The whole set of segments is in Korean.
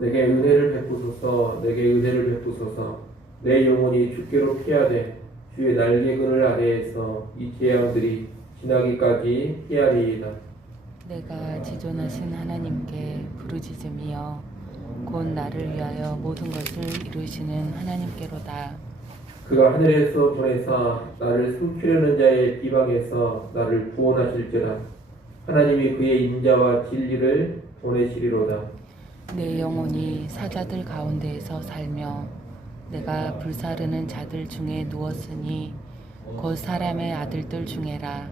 내게 은혜를 베푸소서. 내게 은혜를 베푸소서. 내 영혼이 주께로 피하되 주의 날개근을 아래에서 이 재앙들이 지나기까지 피하리이다. 내가 지존하신 하나님께 부르짖으며 곧 나를 위하여 모든 것을 이루시는 하나님께로다. 그가 하늘에서 보내사 나를 숨기려는 자의 비방에서 나를 구원하실지라. 하나님이 그의 인자와 진리를 보내시리로다. 내 영혼이 사자들 가운데에서 살며 내가 불사르는 자들 중에 누웠으니 곧 사람의 아들들 중에라.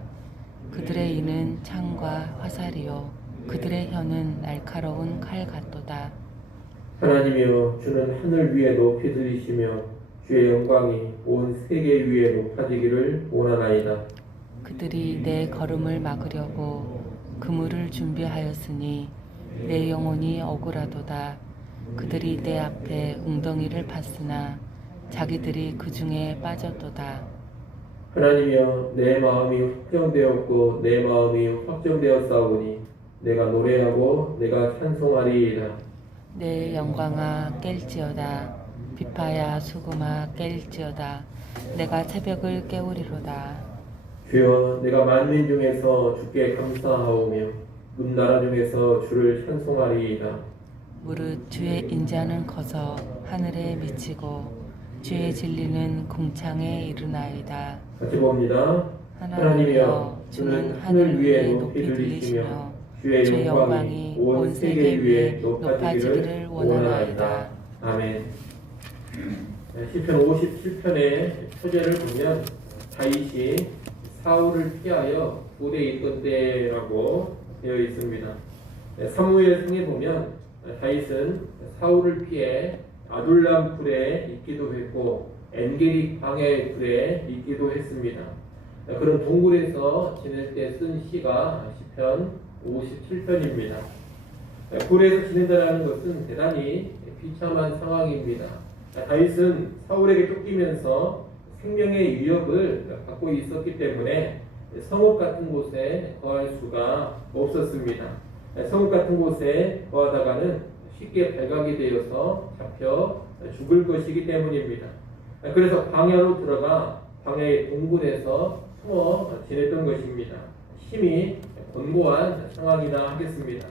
그들의 이는 창과 화살이요 그들의 혀는 날카로운 칼 같도다. 하나님이여, 주는 하늘 위에 높이 들리시며 주의 영광이 온 세계 위에 높아지기를 원하나이다. 그들이 내 걸음을 막으려고 그물을 준비하였으니 내 영혼이 억울하도다. 그들이 내 앞에 웅덩이를 팠으나 자기들이 그 중에 빠졌도다. 하나님이여, 내 마음이 확정되었고 내 마음이 확정되었사오니 내가 노래하고 내가 찬송하리이다. 내 영광아 깰지어다. 비파야 수금아 깰지어다. 내가 새벽을 깨우리로다. 주여, 내가 만민 중에서 주께 감사하오며 문 나라 중에서 주를 찬송하리이다. 무릇 주의 인자는 커서 하늘에 미치고 주의 진리는 궁창에 이르나이다. 같이 봅니다. 하나님이여, 주는 하늘 위에 높이 들리시며 주의 영광이 온 세계 위에 높아지기를 원하나이다. 아멘. 시편 57편의 표제를 보면 다윗이 사울을 피하여 굴에 있던 때라고 되어 있습니다. 사무엘상에 보면 다윗은 사울을 피해 아둘람 굴에 있기도 했고 엔게리 방의 굴에 있기도 했습니다. 그런 동굴에서 지낼 때 쓴 시가 시편 57편입니다. 굴에서 지낸다는 것은 대단히 비참한 상황입니다. 다윗은 사울에게 쫓기면서 생명의 위협을 받고 있었기 때문에 성읍 같은 곳에 거할 수가 없었습니다. 성읍 같은 곳에 거하다가는 쉽게 발각이 되어서 잡혀 죽을 것이기 때문입니다. 그래서 광야로 들어가 광야의 동굴에서 숨어 지냈던 것입니다. 심히 곤고한 상황이라 하겠습니다.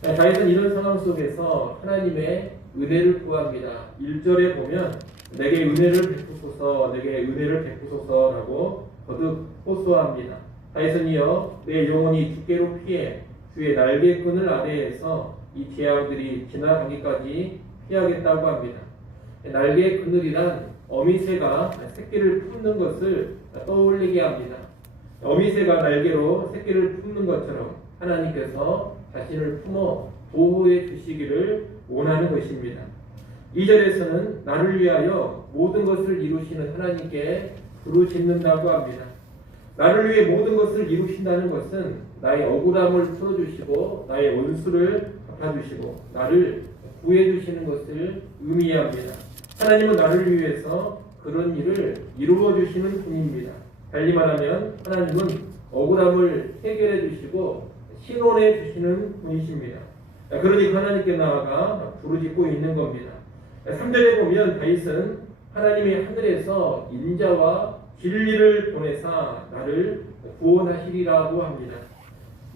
다윗은 이런 상황 속에서 하나님의 은혜를 구합니다. 1절에 보면 내게 은혜를 베푸소서, 내게 은혜를 베푸소서라고 거듭 호소합니다. 다윗은 이어 내 영혼이 주께로 피해 주의 날개끈을 아래에서 이 재앙들이 지나가기까지 피하겠다고 합니다. 날개의 그늘이란 어미새가 새끼를 품는 것을 떠올리게 합니다. 어미새가 날개로 새끼를 품는 것처럼 하나님께서 자신을 품어 보호해 주시기를 원하는 것입니다. 2절에서는 나를 위하여 모든 것을 이루시는 하나님께 부르짖는다고 합니다. 나를 위해 모든 것을 이루신다는 것은 나의 억울함을 풀어주시고 나의 원수를 갚아주시고 나를 구해주시는 것을 의미합니다. 하나님은 나를 위해서 그런 일을 이루어주시는 분입니다. 달리 말하면 하나님은 억울함을 해결해 주시고 신원해 주시는 분이십니다. 그러니 하나님께 나아가 부르짖고 있는 겁니다. 3절에 보면 다윗은 하나님이 하늘에서 인자와 진리를 보내사 나를 구원하시리라고 합니다.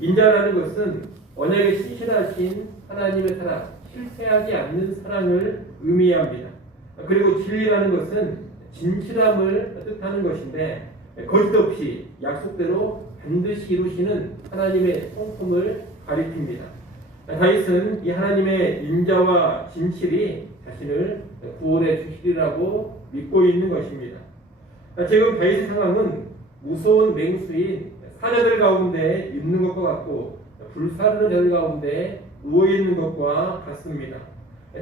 인자라는 것은 언약에 신실하신 하나님의 사랑, 실패하지 않는 사랑을 의미합니다. 그리고 진리라는 것은 진실함을 뜻하는 것인데 거짓 없이 약속대로 반드시 이루시는 하나님의 성품을 가리킵니다. 다윗은 이 하나님의 인자와 진실이 자신을 구원해 주시리라고 믿고 있는 것입니다. 지금 다윗의 상황은 무서운 맹수인 사자들 가운데 있는 것과 같고 불사르는 자들 가운데 누워있는 것과 같습니다.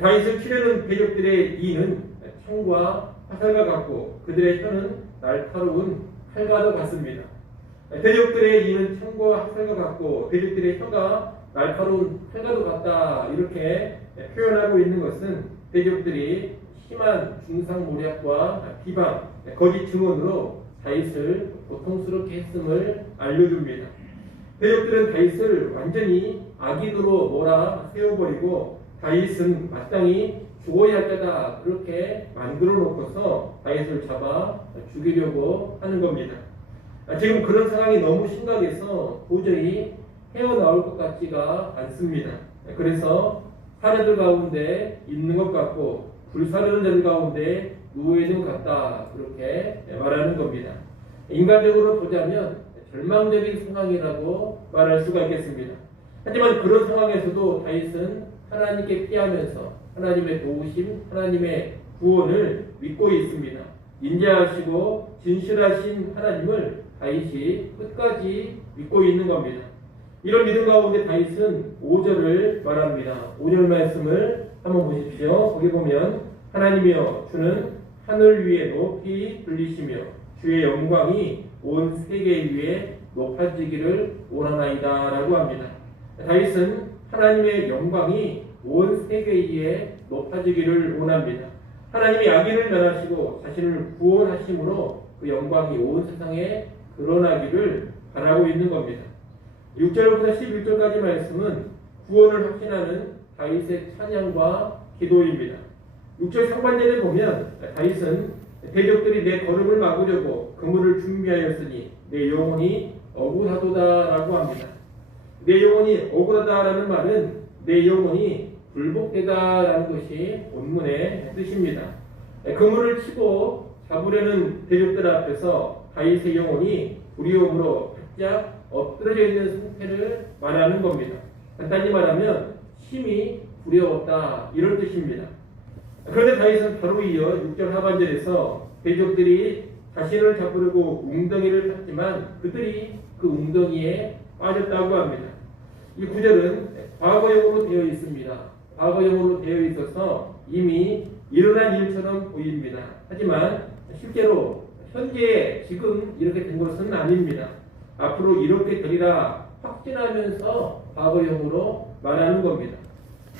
다윗을 치려는 대적들의 이는 창과 화살과 같고 그들의 혀는 날카로운 칼과도 같습니다. 대적들의 이는 창과 화살과 같고 대적들의 혀가 날카로운 칼과도 같다 이렇게 표현하고 있는 것은 대적들이 심한 중상모략과 비방, 거짓 증언으로 다윗을 고통스럽게 했음을 알려줍니다. 대적들은 다윗을 완전히 악인으로 몰아 세워버리고 다윗은 마땅히 죽어야 할 때다 그렇게 만들어 놓고서 다윗을 잡아 죽이려고 하는 겁니다. 지금 그런 상황이 너무 심각해서 도저히 헤어나올 것 같지가 않습니다. 그래서 사례들 가운데 있는 것 같고 불사르는 자들 가운데 누워 있는 것 같다 그렇게 말하는 겁니다. 인간적으로 보자면 절망적인 상황이라고 말할 수가 있겠습니다. 하지만 그런 상황에서도 다윗은 하나님께 피하면서 하나님의 도우심, 하나님의 구원을 믿고 있습니다. 인자하시고 진실하신 하나님을 다윗이 끝까지 믿고 있는 겁니다. 이런 믿음 가운데 다윗은 5절을 말합니다. 5절 말씀을 한번 보십시오. 거기 보면 하나님이여 주는 하늘 위에 높이 들리시며 주의 영광이 온 세계 위에 높아지기를 원하나이다 라고 합니다. 다윗은 하나님의 영광이 온 세계 위에 높아지기를 원합니다. 하나님이 악인을 멸하시고 자신을 구원하심으로 그 영광이 온 세상에 드러나기를 바라고 있는 겁니다. 6절부터 11절까지 말씀은 구원을 확신하는 다윗의 찬양과 기도입니다. 6절 상반절에 보면 다윗은 대적들이 내 걸음을 막으려고 그물을 준비하였으니 내 영혼이 억울하도다라고 합니다. 내 영혼이 억울하다라는 말은 내 영혼이 불복되다라는 것이 본문의 뜻입니다. 그물을 치고 잡으려는 대적들 앞에서 다윗의 영혼이 두려움으로 바짝 엎드러져 있는 상태를 말하는 겁니다. 간단히 말하면 심히 두려웠다 이런 뜻입니다. 그런데 다윗은 바로 이어 6절 하반절에서 대적들이 자신을 잡으려고 웅덩이를 팠지만 그들이 그 웅덩이에 빠졌다고 합니다. 이 구절은 과거형으로 되어 있습니다. 과거형으로 되어 있어서 이미 일어난 일처럼 보입니다. 하지만 실제로 현재 지금 이렇게 된 것은 아닙니다. 앞으로 이렇게 되리라 확신하면서 과거형으로 말하는 겁니다.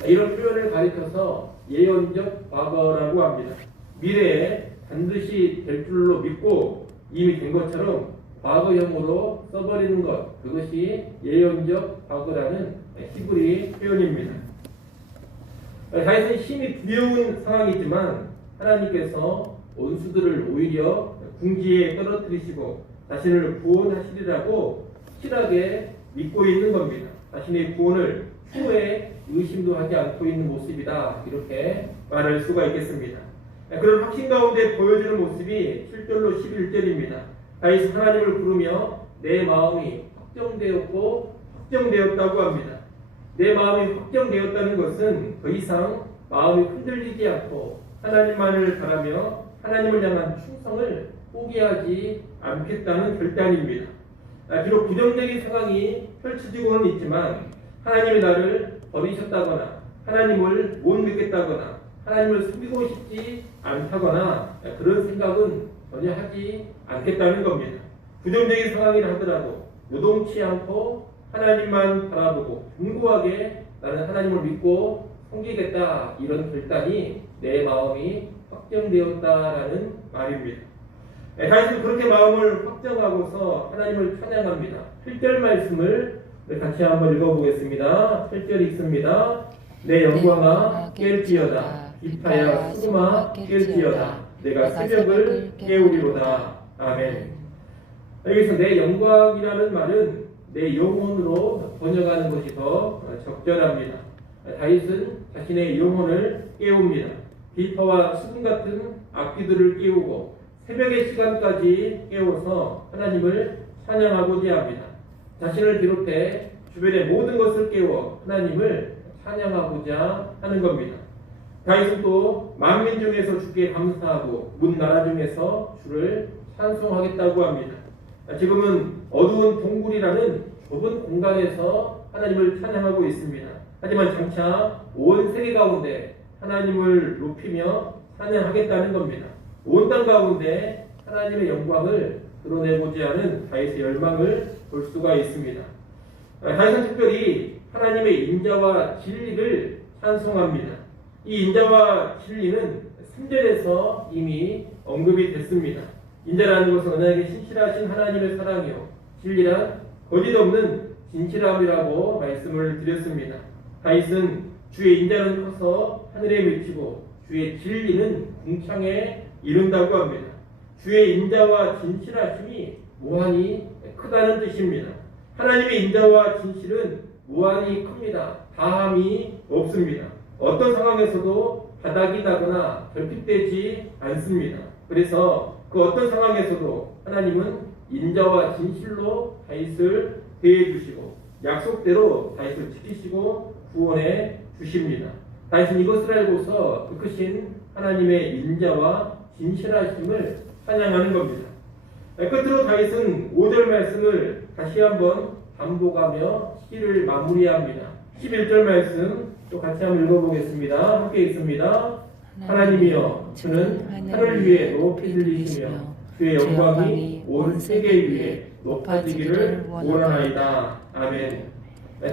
이런 표현을 가리켜서 예언적 과거라고 합니다. 미래에 반드시 될 줄로 믿고 이미 된 것처럼 과거형으로 써버리는 것, 그것이 예언적 과거라는 히브리 표현입니다. 다윗은 심히 두려운 상황이지만 하나님께서 원수들을 오히려 궁지에 떨어뜨리시고 자신을 구원하시리라고 확실하게 믿고 있는 겁니다. 자신의 구원을 후에 의심도 하지 않고 있는 모습이다 이렇게 말할 수가 있겠습니다. 그런 확신 가운데 보여주는 모습이 7절로 11절입니다. 다윗은 하나님을 부르며 내 마음이 확정되었고 확정되었다고 합니다. 내 마음이 확정되었다는 것은 더 이상 마음이 흔들리지 않고 하나님만을 바라며 하나님을 향한 충성을 포기하지 않겠다는 결단입니다. 비록 부정적인 상황이 펼쳐지고는 있지만 하나님이 나를 버리셨다거나 하나님을 못 믿겠다거나 하나님을 숨기고 싶지 않다거나 그런 생각은 전혀 하지 않겠다는 겁니다. 부정적인 상황이라 하더라도 요동치 않고 하나님만 바라보고 견고하게 나는 하나님을 믿고 섬기겠다 이런 결단이 내 마음이 확정되었다라는 말입니다. 다윗은 그렇게 마음을 확정하고서 하나님을 찬양합니다. 8절 말씀을 같이 한번 읽어보겠습니다. 8절 읽습니다. 내 영광아 깰지어다 비파야 수금아 깰지어다 내가 새벽을 깨우리로다. 아멘. 여기서 내 영광이라는 말은 내 영혼으로 번역하는 것이 더 적절합니다. 다윗은 자신의 영혼을 깨웁니다. 비파와 수금 같은 악기들을 깨우고 새벽의 시간까지 깨워서 하나님을 찬양하고자 합니다. 자신을 비롯해 주변의 모든 것을 깨워 하나님을 찬양하고자 하는 겁니다. 다윗은 또 만민 중에서 주께 감사하고 문 나라 중에서 주를 찬송하겠다고 합니다. 지금은 어두운 동굴이라는 좁은 공간에서 하나님을 찬양하고 있습니다. 하지만 장차 온 세계 가운데 하나님을 높이며 찬양하겠다는 겁니다. 온 땅 가운데 하나님의 영광을 드러내고자 하는 다윗의 열망을 볼 수가 있습니다. 다윗은 특별히 하나님의 인자와 진리를 찬송합니다. 이 인자와 진리는 3절에서 이미 언급이 됐습니다. 인자라는 것은 언약에 신실하신 하나님의 사랑이요 진리란 거짓 없는 진실함이라고 말씀을 드렸습니다. 다윗은 주의 인자는 커서 하늘에 미치고 주의 진리는 궁창에 이른다고 합니다. 주의 인자와 진실하심이 무한히 크다는 뜻입니다. 하나님의 인자와 진실은 무한히 큽니다. 다함이 없습니다. 어떤 상황에서도 바닥이 나거나 결핍되지 않습니다. 그래서 그 어떤 상황에서도 하나님은 인자와 진실로 다윗을 대해주시고 약속대로 다윗을 지키시고 구원해 주십니다. 다윗은 이것을 알고서 그 크신 하나님의 인자와 진실하심을 찬양하는 겁니다. 끝으로 다윗은 5절 말씀을 다시 한번 반복하며 시를 마무리합니다. 11절 말씀 또 같이 한번 읽어보겠습니다. 함께 읽습니다. 하나님이여 주는 하늘 위에 높이 들리시며 주의 영광이 온 세계 위에 높아지기를 원하나이다. 아멘.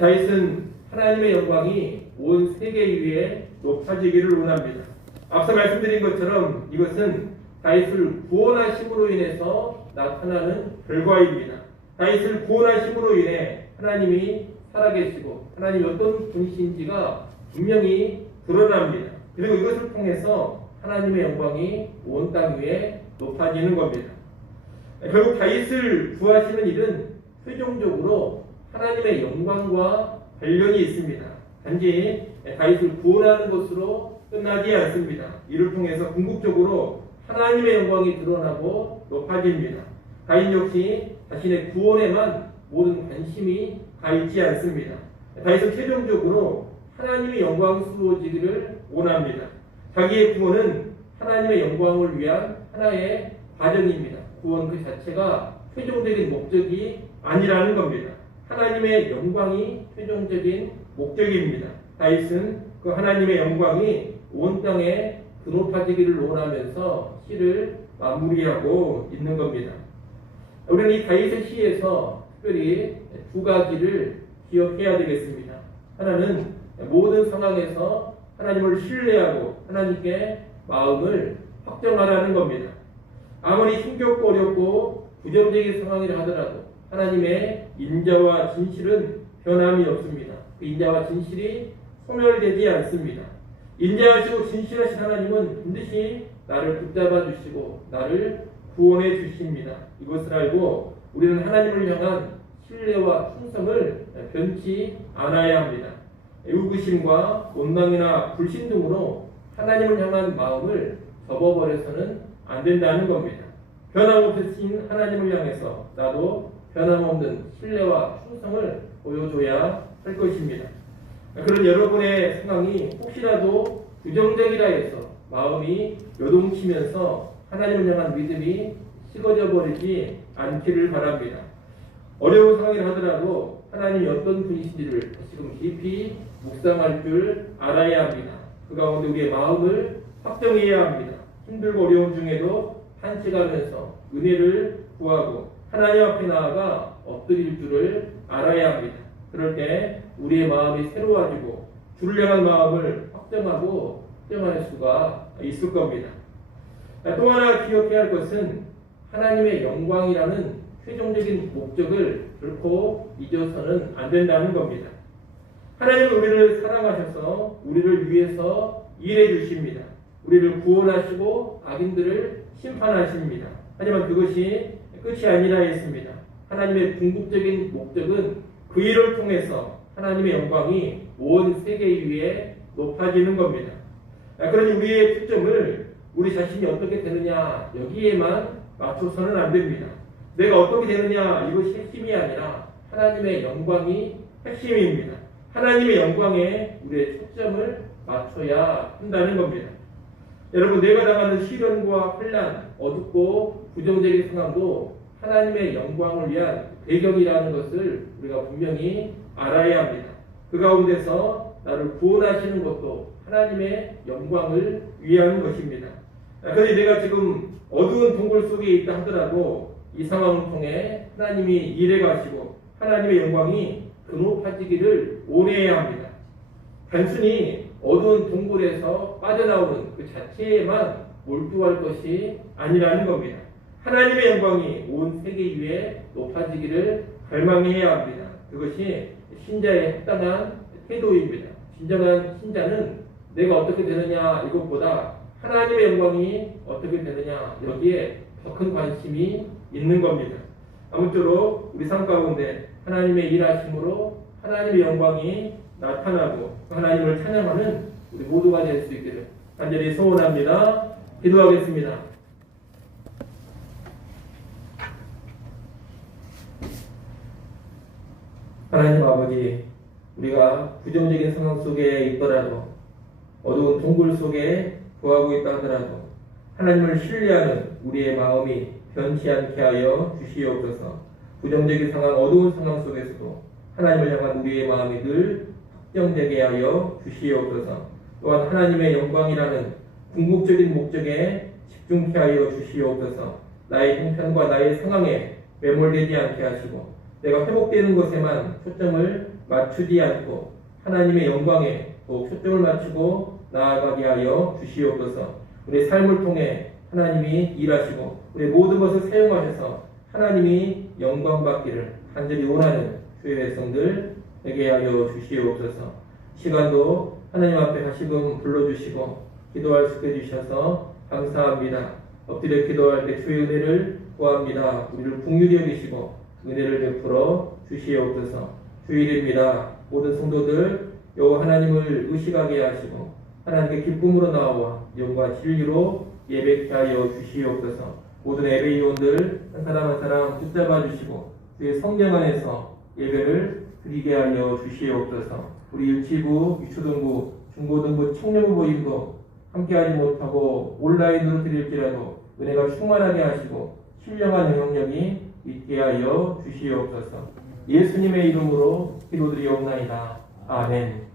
다윗은 하나님의 영광이 온 세계 위에 높아지기를 원합니다. 앞서 말씀드린 것처럼 이것은 다윗을 구원하심으로 인해서 나타나는 결과입니다. 다윗을 구원하심으로 인해 하나님이 살아계시고 하나님이 어떤 분이신지가 분명히 드러납니다. 그리고 이것을 통해서 하나님의 영광이 온 땅 위에 높아지는 겁니다. 결국 다윗을 구하시는 일은 최종적으로 하나님의 영광과 관련이 있습니다. 단지 다윗을 구원하는 것으로 끝나지 않습니다. 이를 통해서 궁극적으로 하나님의 영광이 드러나고 높아집니다. 다윗 역시 자신의 구원에만 모든 관심이 가 있지 않습니다. 다윗은 최종적으로 하나님의 영광스러워지기를 원합니다. 자기의 구원은 하나님의 영광을 위한 하나의 과정입니다. 구원 그 자체가 최종적인 목적이 아니라는 겁니다. 하나님의 영광이 최종적인 목적입니다. 다윗은 그 하나님의 영광이 온 땅에 드높아지기를 원하면서 시를 마무리하고 있는 겁니다. 우리는 이 다윗의 시에서 특별히 두 가지를 기억해야 되겠습니다. 하나는 모든 상황에서 하나님을 신뢰하고 하나님께 마음을 확정하라는 겁니다. 아무리 힘겹고 어렵고 부정적인 상황이라 하더라도 하나님의 인자와 진실은 변함이 없습니다. 그 인자와 진실이 소멸되지 않습니다. 인자하시고 진실하신 하나님은 반드시 나를 붙잡아 주시고 나를 구원해 주십니다. 이것을 알고 우리는 하나님을 향한 신뢰와 충성을 변치 않아야 합니다. 의구심과 원망이나 불신 등으로 하나님을 향한 마음을 접어버려서는 안 된다는 겁니다. 변함없으신 하나님을 향해서 나도 변함없는 신뢰와 충성을 보여줘야 할 것입니다. 그런 여러분의 상황이 혹시라도 부정적이라 해서 마음이 요동치면서 하나님을 향한 믿음이 식어져 버리지 않기를 바랍니다. 어려운 상황이라 하더라도 하나님이 어떤 분이신지를 다시금 깊이 묵상할 줄 알아야 합니다. 그 가운데 우리의 마음을 확정해야 합니다. 힘들고 어려운 중에도 탄식하면서 은혜를 구하고 하나님 앞에 나아가 엎드릴 줄을 알아야 합니다. 그럴 때 우리의 마음이 새로워지고 주를 향한 마음을 확정하고 확정할 수가 있을 겁니다. 또 하나 기억해야 할 것은 하나님의 영광이라는 최종적인 목적을 결코 잊어서는 안 된다는 겁니다. 하나님은 우리를 사랑하셔서 우리를 위해서 일해 주십니다. 우리를 구원하시고 악인들을 심판하십니다. 하지만 그것이 끝이 아니라 했습니다. 하나님의 궁극적인 목적은 그 일을 통해서 하나님의 영광이 온 세계 위에 높아지는 겁니다. 그러니 우리의 초점을 우리 자신이 어떻게 되느냐 여기에만 맞춰서는 안 됩니다. 내가 어떻게 되느냐 이것이 핵심이 아니라 하나님의 영광이 핵심입니다. 하나님의 영광에 우리의 초점을 맞춰야 한다는 겁니다. 여러분, 내가 당하는 시련과 혼란, 어둡고 부정적인 상황도 하나님의 영광을 위한 배경이라는 것을 우리가 분명히 알아야 합니다. 그 가운데서 나를 구원하시는 것도 하나님의 영광을 위한 것입니다. 그런데 내가 지금 어두운 동굴 속에 있다 하더라도 이 상황을 통해 하나님이 일해 가시고 하나님의 영광이 높아지기를 원해야 합니다. 단순히 어두운 동굴에서 빠져나오는 그 자체에만 몰두할 것이 아니라는 겁니다. 하나님의 영광이 온 세계 위에 높아지기를 갈망해야 합니다. 그것이 신자의 합당한 태도입니다. 진정한 신자는 내가 어떻게 되느냐 이것보다 하나님의 영광이 어떻게 되느냐 여기에 더 큰 관심이 있는 겁니다. 아무쪼록 우리 삶 가운데 하나님의 일하심으로 하나님의 영광이 나타나고 하나님을 찬양하는 우리 모두가 될 수 있기를 간절히 소원합니다. 기도하겠습니다. 하나님 아버지, 우리가 부정적인 상황 속에 있더라도 어두운 동굴 속에 구하고 있다 하더라도 하나님을 신뢰하는 우리의 마음이 변치 않게 하여 주시옵소서. 부정적인 상황, 어두운 상황 속에서도 하나님을 향한 우리의 마음이 늘 확정되게 하여 주시옵소서. 또한 하나님의 영광이라는 궁극적인 목적에 집중케 하여 주시옵소서. 나의 형편과 나의 상황에 매몰되지 않게 하시고 내가 회복되는 것에만 초점을 맞추지 않고 하나님의 영광에 더욱 초점을 맞추고 나아가게 하여 주시옵소서. 우리 삶을 통해 하나님이 일하시고 우리 모든 것을 사용하셔서 하나님이 영광받기를 간절히 원하는 주의 백성들 되게 하여 주시옵소서. 시간도 하나님 앞에 다시금 불러주시고 기도할 수 있게 해주셔서 감사합니다. 엎드려 기도할 때 주의 은혜를 구합니다. 우리를 긍휼히 여기시고 은혜를 베풀어 주시옵소서. 주일입니다. 모든 성도들 여호와 하나님을 의식하게 하시고 하나님께 기쁨으로 나와 영과 진리로 예배케 하여 주시옵소서. 모든 예배위원들 한 사람 한 사람 붙잡아 주시고 주의 성령 안에서 예배를 드리게 하여 주시옵소서. 우리 유치부, 유초등부, 중고등부, 청년부 모임도 함께하지 못하고 온라인으로 드릴지라도 은혜가 충만하게 하시고 신령한 영향력이 있게 하여 주시옵소서. 예수님의 이름으로 기도드리옵나이다. 아멘.